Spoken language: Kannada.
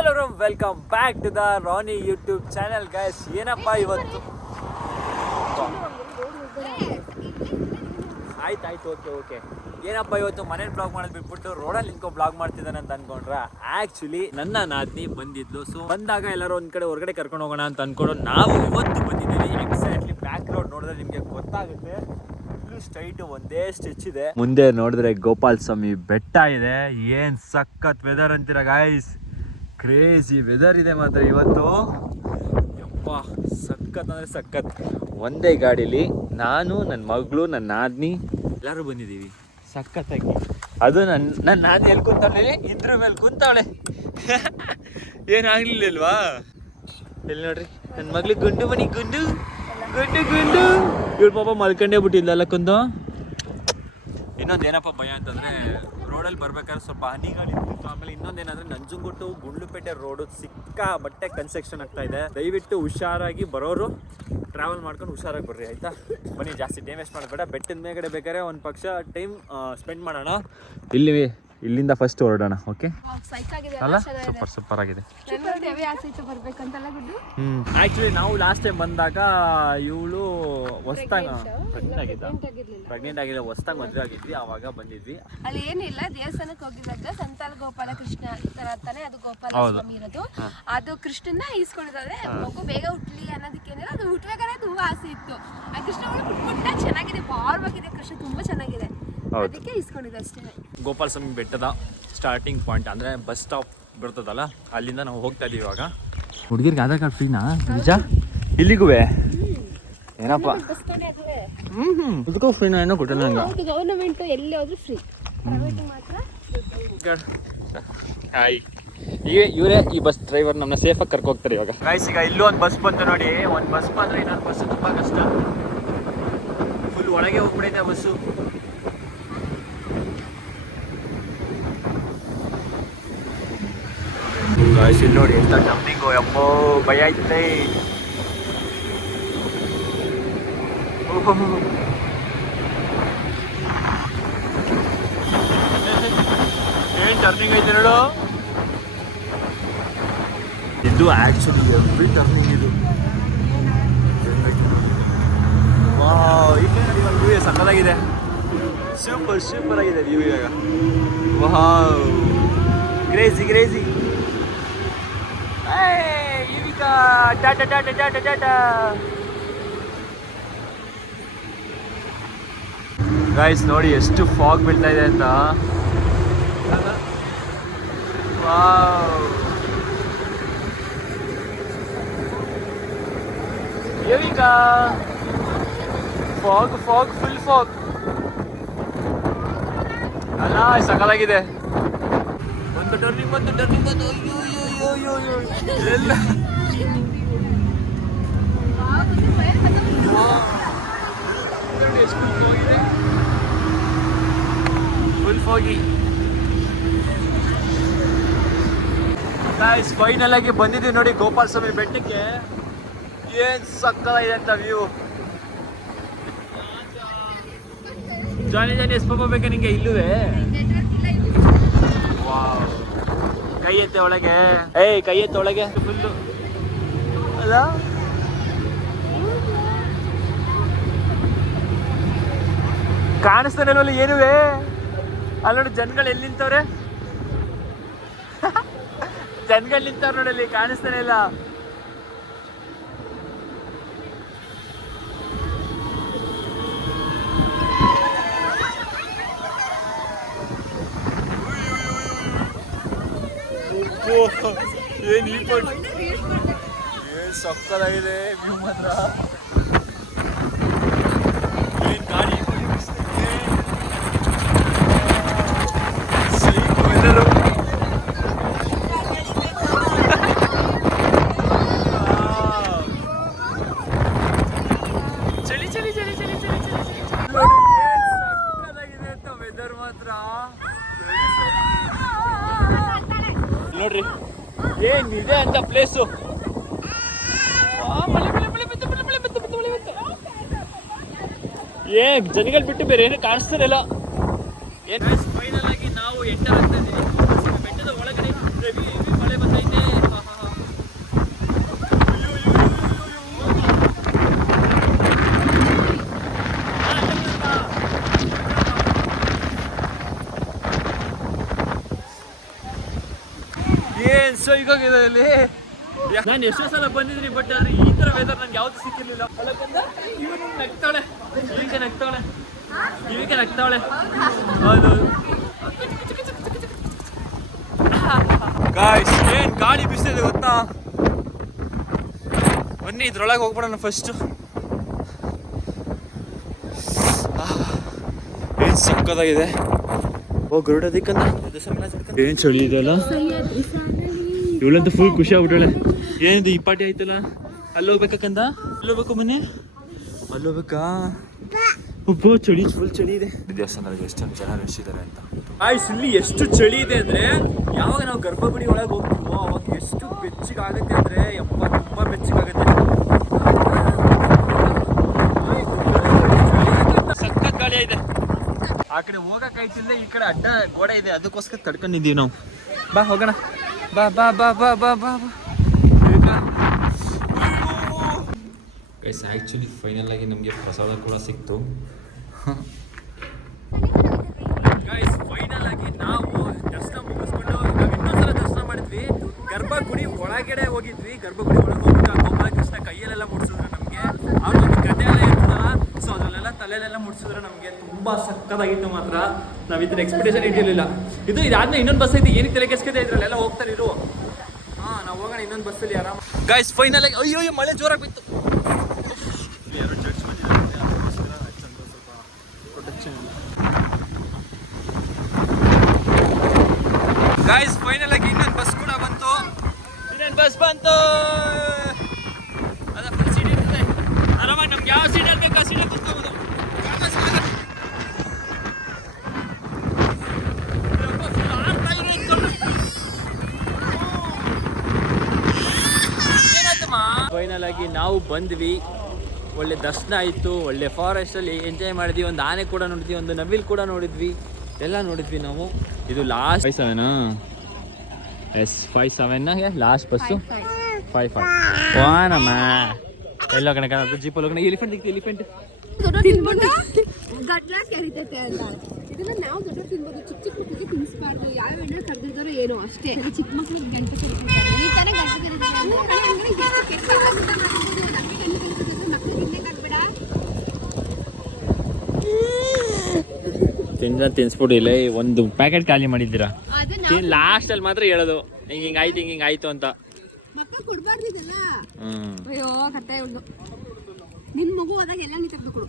ಎಲ್ಲರೂ welcome back to the Rani YouTube channel guys. ಏನಪ್ಪ ಇವತ್ತು ಆಯ್ತು ಓಕೆ ಏನಪ್ಪ ಇವತ್ತು ಮನೇಲಿ ಬ್ಲಾಗ್ ಮಾಡೋದು ಬಿಟ್ಬಿಟ್ಟು ರೋಡಲ್ಲಿ ನಿಂತ್ಕೊ ಬ್ಲಾಗ್ ಮಾಡ್ತಿದ್ದಾನೆ ಅಂತ ಅನ್ಕೊಂಡ್ರ. ಆಕ್ಚುಲಿ ನನ್ನ ನಾದ್ನಿ ಬಂದಿದ್ಲು. ಸೊ ಬಂದಾಗ ಎಲ್ಲರೂ ಒಂದ್ ಕಡೆ ಹೊರಗಡೆ ಕರ್ಕೊಂಡು ಹೋಗೋಣ ಅಂತ ಅನ್ಕೊಂಡು ನಾವು ಇವತ್ತು ಬಂದಿದ್ದೀವಿ. ಎಕ್ಸಾಕ್ಟ್ಲಿ ಬ್ಯಾಕ್ ರೋಡ್ ನೋಡಿದ್ರೆ ನಿಮ್ಗೆ ಗೊತ್ತಾಗುತ್ತೆ. ಸ್ಟ್ರೈಟ್ ಒಂದೇ ಸ್ಟಿಚ್ ಇದೆ. ಮುಂದೆ ನೋಡಿದ್ರೆ ಗೋಪಾಲ್ ಸ್ವಾಮಿ ಬೆಟ್ಟ ಇದೆ. ಏನ್ ಸಖತ್ ವೆದರ್ ಅಂತೀರಾ ಗಾಯ್ಸ್. ಕ್ರೇಜಿ ವೆದರ್ ಇದೆ ಮಾತ್ರ ಇವತ್ತು. ಯಪ್ಪ ಸಖತ್ ಅಂದ್ರೆ ಸಖತ್. ಒಂದೇ ಗಾಡೀಲಿ ನಾನು, ನನ್ನ ಮಗಳು, ನನ್ನ ನಾದ್ನಿ ಎಲ್ಲರೂ ಬಂದಿದ್ದೀವಿ ಸಖತ್ತಾಗಿ. ಅದು ನನ್ನ ನಾದ್ನಿ ಎಲ್ಲಿ ಕುಂತಾವಳೆ, ಇದ್ರ ಮೇಲೆ ಕುಂತಾವಳೆ. ಏನಾಗ್ಲಿಲ್ವಾ? ಎಲ್ಲಿ ನೋಡ್ರಿ ನನ್ನ ಮಗ್ಳು ಗುಂಡು ಮನಿ ಗುಂಡು ಗುಂಡು ಗುಂಡು. ಇವ್ರ ಪಾಪ ಮಲ್ಕೊಂಡೇ ಬಿಟ್ಟಿದ್ದಲ್ಲ ಕುಂದು. ಇನ್ನೊಂದು ಏನಪ್ಪ ಭಯ ಅಂತಂದರೆ ರೋಡಲ್ಲಿ ಬರ್ಬೇಕಾದ್ರೆ ಸ್ವಲ್ಪ ಹನಿಗಳು ಇರ್ತಿತ್ತು. ಆಮೇಲೆ ಇನ್ನೊಂದೇನಂದರೆ ನಂಜನಗೂಡು ಗುಂಡ್ಲುಪೇಟೆ ರೋಡು ಸಿಕ್ಕಾಪಟ್ಟೆ ಕನ್ಸ್ಟ್ರಕ್ಷನ್ ಆಗ್ತಾ ಇದೆ. ದಯವಿಟ್ಟು ಹುಷಾರಾಗಿ ಬರೋರು ಟ್ರಾವೆಲ್ ಮಾಡ್ಕೊಂಡು ಹುಷಾರಾಗಿ ಬರ್ರಿ ಆಯಿತಾ. ಬನ್ನಿ, ಜಾಸ್ತಿ ಟೈಮ್ ವೇಸ್ಟ್ ಮಾಡಬೇಡ. ಬೆಟ್ಟದ ಮೇಲ್ಗಡೆ ಬೇಕಾದ್ರೆ ಒಂದು ಪಕ್ಷ ಟೈಮ್ ಸ್ಪೆಂಡ್ ಮಾಡೋಣ. ಇಲ್ಲಿಂದ ಫಸ್ಟ್ ಹೊರಡೋಣ. ಓಕೆ ಅಲ್ಲ, ಸೂಪರ್ ಆಗಿದೆ. ಆಕ್ಚುಲಿ ನಾವು ಲಾಸ್ಟ್ ಟೈಮ್ ಬಂದಾಗ ಇವಳು ಹೊಸ್ತಾಗ ಪ್ರೆಗ್ನೆಂಟ್ ಆಗಿದೆ. ಹೊಸ್ತಾಗ ಮದುವೆ ಆಗಿದ್ವಿ, ಆವಾಗ ಬಂದಿದ್ವಿ. ಅಲ್ಲಿ ಏನಿಲ್ಲ, ದೇವಸ್ಥಾನಕ್ಕೆ ಹೋಗಿದ್ದಾಗ ಸಂತಾಲ ಗೋಪಾಲ ಕೃಷ್ಣ ತಾನೆ ಅದು ಗೋಪಾಲ ಸ್ವಾಮಿ ಇರೋದು. ಅದು ಕೃಷ್ಣನ ಈಸ್ಕೊಂಡಿದ್ದಾರೆ. ಮಗು ಬೇಗ ಹುಟ್ಲಿ ಅನ್ನೋದಕ್ಕೇನಿಲ್ಲ, ಅದು ಹುಟ್ಬೇಕಾದ್ರೆ ತುಂಬಾ ಆಸೆ ಇತ್ತು. ಆ ಕೃಷ್ಣ ಪುಟ್ಟ ಚೆನ್ನಾಗಿದೆ, ಭಾರವಾಗಿದೆ. ಕೃಷ್ಣ ತುಂಬಾ ಚೆನ್ನಾಗಿದೆ, ಅದಕ್ಕೆ ಇಸ್ಕೊಂಡಿದ್ದೆ ಅಷ್ಟೇ. ಗೋಪಾಲ ಸ್ವಾಮಿ ಬೆಟ್ಟದ ಸ್ಟಾರ್ಟಿಂಗ್ ಪಾಯಿಂಟ್ ಅಂದ್ರೆ ಬಸ್ ಸ್ಟಾಪ್ ಬರ್ತದಲ್ಲ, ಅಲ್ಲಿಂದ ನಾವು ಹೋಗ್ತಾ ಇದೀವಿ ಇವಾಗ. ಹುಡುಗಿರ್ಗೆ ಆಧಾರ್ ಕಾರ್ಡ್ ಫ್ರೀನಾ ನಿಜ? ಇಲ್ಲಿಗೂ ಏನಪ್ಪ ಇದಕ್ಕೂ ಫ್ರೀನಾ? ಏನೋ ಕೊಟ್ಟಿಲ್ಲ ನಂಗೆ. ಗವರ್ನಮೆಂಟ್ ಎಲ್ಲಿ ಹೋದ್ರು ಫ್ರೀ, ಪ್ರೈವೇಟ್ ಮಾತ್ರ. ಹಾಯ್, ಇವರೇ ಈ ಬಸ್ ಡ್ರೈವರ್ ನಮ್ಮನ್ನ ಸೇಫಾಗಿ ಕರ್ಕೊ ಹೋಗ್ತಾರೆ ಇವಾಗ. ಗೈಸ್, ಈಗ ಇಲ್ಲೂ ಒಂದು ಬಸ್ ಬಂತು ನೋಡಿ. ಒಂದು ಬಸ್ ಬಂದ್ರೆ ಇನ್ನೊಂದು ಬಸ್ ತುಂಬಾ ಕಷ್ಟ. ಫುಲ್ ಒಳಗೆ ಹೋಗ್ಬಿಡೈತೆ ಬಸ್ಸು. ಗಾಯ್ಸ್ ಇಲ್ಲಿ ನೋಡಿ ಎಂತ ಟರ್ನಿಂಗು. ಅಮ್ಮೋ ಭಯ ಐತೆ. ಏನ್ ಟರ್ನಿಂಗ್ ಐತೆ ನೋಡು. ಇದು ಆಕ್ಚುಲಿ ಎವ್ರಿ ಟರ್ನಿಂಗ್ ಇದು. ವಾವ್, ಈಗ ನೋಡಿ ವ್ಯೂ ಸಕ್ಕತ್ತಾಗಿದೆ. ಸೂಪರ್ ಆಗಿದೆ ವ್ಯೂ ಇವಾಗ. Wow, crazy. ಟಾಟಾ. ಗೈಸ್ ನೋಡಿ ಎಷ್ಟು ಫಾಗ್ ಬೀಳ್ತಾ ಇದೆ ಅಂತ. Wow, Yuvika. Fog full fog ಅಲ್ಲ, ಸಕಲಾಗಿದೆ. ಒಂದು ಟರ್ನಿಂಗ್ ಬಂದು ಅಯ್ಯೋ ಎಲ್ಲ ಫುಲ್ ಫಾಗಿ. ಗೈಸ್ ಫೈನಲ್ ಆಗಿ ಬಂದಿದ್ದೀವಿ ನೋಡಿ ಗೋಪಾಲ ಸ್ವಾಮಿ ಬೆಟ್ಟಕ್ಕೆ. ಏನ್ ಸಕ್ಕತ್ತಾಗಿದೆ ಅಂತ ವ್ಯೂ. ಜಾನಿ ಎಸ್ಪಾಪ ಬೇಕಾ ನಿಂಗೆ ಇಲ್ಲುವೆ? ವಾವ್, ಕೈ ಎತ್ತೆ ಒಳಗೆ. ಕೈ ಎತ್ತೆ ಒಳಗೆ ಫುಲ್ಲು ಅಲ್ಲ. ಕಾಣಿಸ್ತಾನೆ ಇಲ್ವಲ್ಲ ಏನುವೆ. ಅಲ್ಲಿ ನೋಡಿ ಜನಗಳು ಎಲ್ಲಿ ನಿಂತವ್ರೆ. ಜನಗಳು ನಿಂತವ್ರು ನೋಡಲ್ಲಿ, ಕಾಣಿಸ್ತಾನೆ ಇಲ್ಲ. ಏನ್ ಸಕ್ಕತ್ತಾಗಿದೆ ವ್ಯೂ ಮಾತ್ರ. ಏನ್ ಗಾಡಿ ವೆದರು. ಚಳಿ ಸಕ್ಕತ್ತಾಗಿದೆ ಅಂತ ವೆದರ್ ಮಾತ್ರ. ನೋಡ್ರಿ ಏನಿದೆ ಅಂತ ಪ್ಲೇಸು. ಜನಗಳು ಬಿಟ್ಟು ಬೇರೆ ಏನು ಕಾಣಿಸ್ತಾರಿಲ್ಲ. ಫೈನಲ್ ಆಗಿ ನಾವು ಎಂಟರ್ ಆಗ್ತಾ ಇದ್ದೀವಿ ಬೆಟ್ಟದ ಒಳಗಡೆ. ಮಳೆ ಬಂದೈತೆ. ಏನ್ ಸೈಕಾಗಿದೆ ಇಲ್ಲಿ. ನಾನು ಎಷ್ಟೋ ಸಲ ಬಂದಿದ್ದೀನಿ, ಬಟ್ ಆದ್ರೆ ಈ ತರ ವೆದರ್ ನಂಗೆ ಯಾವ್ದು ಸಿಕ್ಕಿರ್ಲಿಲ್ಲ. ಅಲ್ಲ ಬಂದ ಇವನು ನಗ್ತಾಳೆ, ಇವಕ್ಕೆ ನಗ್ತಾಳೆ, ಇವಕ್ಕೆ ನಗ್ತಾಳೆ. ಹೌದು ಗಾಯ್ಸ್, ಏನ್ ಗಾಳಿ ಬಿಸಿದೆ ಗೊತ್ತಾ. ಬನ್ನಿ ಇದ್ರೊಳಗೆ ಹೋಗ್ಬಿಡೋಣ ಫಸ್ಟ್. ಏನ್ ಸಕ್ಕದಾಗಿದೆ. ಓ ಗರುಡದಿಕ್ಕಂದ ಏನ್ ಚಳಿ ಇದೆ ಅಲ್ಲ. ಇವಳಂತೂ ಫುಲ್ ಖುಷಿ ಆಗ್ಬಿಟ್ಟಾಳೆ. ಏನಿದು ಈ ಪಾರ್ಟಿ ಆಯ್ತಲ್ಲ. ಅಲ್ಲಿ ಹೋಗ್ಬೇಕಂದ, ಅಲ್ಲಿ ಹೋಗ್ಬೇಕು ಮನೆ, ಅಲ್ಲಿ ಹೋಗ್ಬೇಕಾ. ಒಬ್ಬ ಚಳಿ, ಫುಲ್ ಚಳಿ ಇದೆ. ದೇವಸ್ಥಾನದಲ್ಲಿ ಎಷ್ಟೊಂದು ಜನ ರಶ್ ಇದ್ದಾರೆ ಅಂತ. ಆಯ್ಸ್ ಇಲ್ಲಿ ಎಷ್ಟು ಚಳಿ ಇದೆ ಅಂದ್ರೆ, ಯಾವಾಗ ನಾವು ಗರ್ಭಗುಡಿ ಒಳಗೆ ಹೋಗ್ತೀವೋ ಅವಾಗ ಎಷ್ಟು ಬೆಚ್ಚಗಾಗುತ್ತೆ ಅಂದ್ರೆ ಯಪ್ಪ, ತುಂಬಾ ಬೆಚ್ಚಗಾಗುತ್ತೆ. ಸಖತ್ ಗಾಳಿ ಇದೆ. ಆ ಕಡೆ ಹೋಗಕ್ಕಾಯ್ತಿಲ್ಲ, ಈ ಕಡೆ ಅಡ್ಡ ಗೋಡೆ ಇದೆ, ಅದಕ್ಕೋಸ್ಕರ ತಡ್ಕೊಂಡಿದ್ದೀವಿ ನಾವು. ಬಾ ಹೋಗೋಣ, ಬಾ ಬಾ ಬಾ ಬಾ ಬಾ ಬಾ ಬಾ. ಗೈಸ್ ಆ್ಯಕ್ಚುಲಿ ಫೈನಲ್ ಆಗಿ ನಮಗೆ ಪ್ರಸಾದ ಕೂಡ ಸಿಕ್ತು. ಗೈಸ್ ಫೈನಲ್ ಆಗಿ ನಾವು ದರ್ಶನ ಮುಗಿಸ್ಕೊಂಡು ನಾವು ಇನ್ನೊಂದ್ಸಲ ದರ್ಶನ ಮಾಡಿದ್ವಿ. ಗರ್ಭಗುಡಿ ಒಳಗಡೆ ಹೋಗಿದ್ವಿ. ಗರ್ಭಗುಡಿ ಒಳಗೆ ಹೋಗಿದ್ದು ಆ ಗೋಪಾಲಕೃಷ್ಣ ಕೈಯಲ್ಲೆಲ್ಲ ಮುಟ್ಸಿದ್ರು ನಮಗೆ. ಅವ್ರೊಂದು ಕತೆ ಎಲ್ಲ ಇರ್ತದಲ್ಲ, ಸೊ ಅದರಲ್ಲೆಲ್ಲ ತಲೆಯಲ್ಲೆಲ್ಲ ಮುಟ್ಸಿದ್ರು ನಮಗೆ. ತುಂಬ ಸಕ್ಕತ್ತಾಗಿತ್ತು ಮಾತ್ರ. ನಾವು ಇದನ್ನ ಎಕ್ಸ್ಪೆಕ್ಟೇಷನ್ ಇಟ್ಟಿರಲಿಲ್ಲ. ಇದಾದ್ಮೇಲೆ ಇನ್ನೊಂದು ಬಸ್ ಐತಿ, ಏನಕ್ಕೆ ತಲೆ ಕೆಸ್ಕದೆ ಇದ್ರಲ್ಲೆಲ್ಲ ಹೋಗ್ತಾರೆ ಇರು. ಹಾಂ ನಾವು ಹೋಗೋಣ ಇನ್ನೊಂದು ಬಸ್ಸಲ್ಲಿ ಆರಾಮ. ಗೈಸ್ ಫೈನಲ್ ಆಗಿ ಅಯ್ಯೋ ಮಳೆ ಜೋರಾಗಿ ಬಿತ್ತು. ಗೈಸ್ ಫೈನಲ್ ಆಗಿ ಇನ್ನೊಂದು ಬಸ್ ಕೂಡ ಬಂತು. ಇನ್ನೊಂದು ಬಸ್ ಬಂತು. ಅದ ಫುಲ್ ಸೀಟ್ ಇರ್ತದೆ ಆರಾಮಾಗಿ. ನಮ್ಗೆ ಯಾವ ಸೀಟಲ್ಲಿ ಬೇಕು ಆ ಸೀಟಲ್ಲಿ ಕೂತ್ಕೋಬೋದು. ಫೈನಲ್ ಆಗಿ ನಾವು ಬಂದ್ವಿ. ಒಳ್ಳೆ ದರ್ಶನ ಆಯಿತು, ಒಳ್ಳೆ ಫಾರೆಸ್ಟಲ್ಲಿ ಎಂಜಾಯ್ ಮಾಡಿದ್ವಿ. ಒಂದು ಆನೆ ಕೂಡ ನೋಡಿದ್ವಿ, ಒಂದು ನವಿಲ್ ಕೂಡ ನೋಡಿದ್ವಿ, ಎಲ್ಲ ನೋಡಿದ್ವಿ ನಾವು. ಇದು ಲಾಸ್ಟ್ 5-7 ಎಸ್ 5-7 ಲಾಸ್ಟ್ ಬಸ್ಸು. 5-5 ವಾನಮ್ಮ ಎಲ್ಲ ಕಣ ಕಣ ಜೀಪಲ್ಲಿ ಹೋಗೋಣ. ಎಲಿಫೆಂಟ್ ಸಿಗ್ತೀವಿ, ಎಲಿಫೆಂಟ್ ಗಡ್ಲ ಕೆರಿತೈತೆ ಅಲ್ಲ. ಇದನ್ನ ನಾವು ದೊಡ್ಡ ತಿನ್ಬೋದು, ಚಿಕ್ಕ ಚಿಕ್ಕ ಮಕ್ಕಳಿಗೆ ತಿನ್ನಿಸ್ಬಾರ್ದು. ಯಾವ ಎಣ್ಣೆ ಕರೆದಿದ್ದಾರೋ ಏನೋ ಅಷ್ಟೇ. ಚಿಕ್ಕ ಮಕ್ಕಳಿಗೆ ಗಂಟೆ ಕರಿತಾರೆ, ಈ ಥರ ಗಂಟೆ ತಿನ್ಸ್ಬಿಟ್ಟು ಇಲ್ಲ ಒಂದು ಪ್ಯಾಕೆಟ್ ಖಾಲಿ ಮಾಡಿದ್ದೀರಾ. ಲಾಸ್ಟಲ್ಲಿ ಮಾತ್ರ ಹೇಳೋದು ಹಿಂಗಾಯ್ತು ಹಿಂಗಾಯ್ತು ಅಂತ. ಮಕ್ಕಳು ಕೊಡ್ಬಾರ್ದಿದಲ್ಲ. ಅಯ್ಯೋ ಕತೆ ನಿನ್ನ ಮಗು ಹೋದಾಗ ಎಲ್ಲ ನೀ ತೆಗೆದು ಕೊಡು.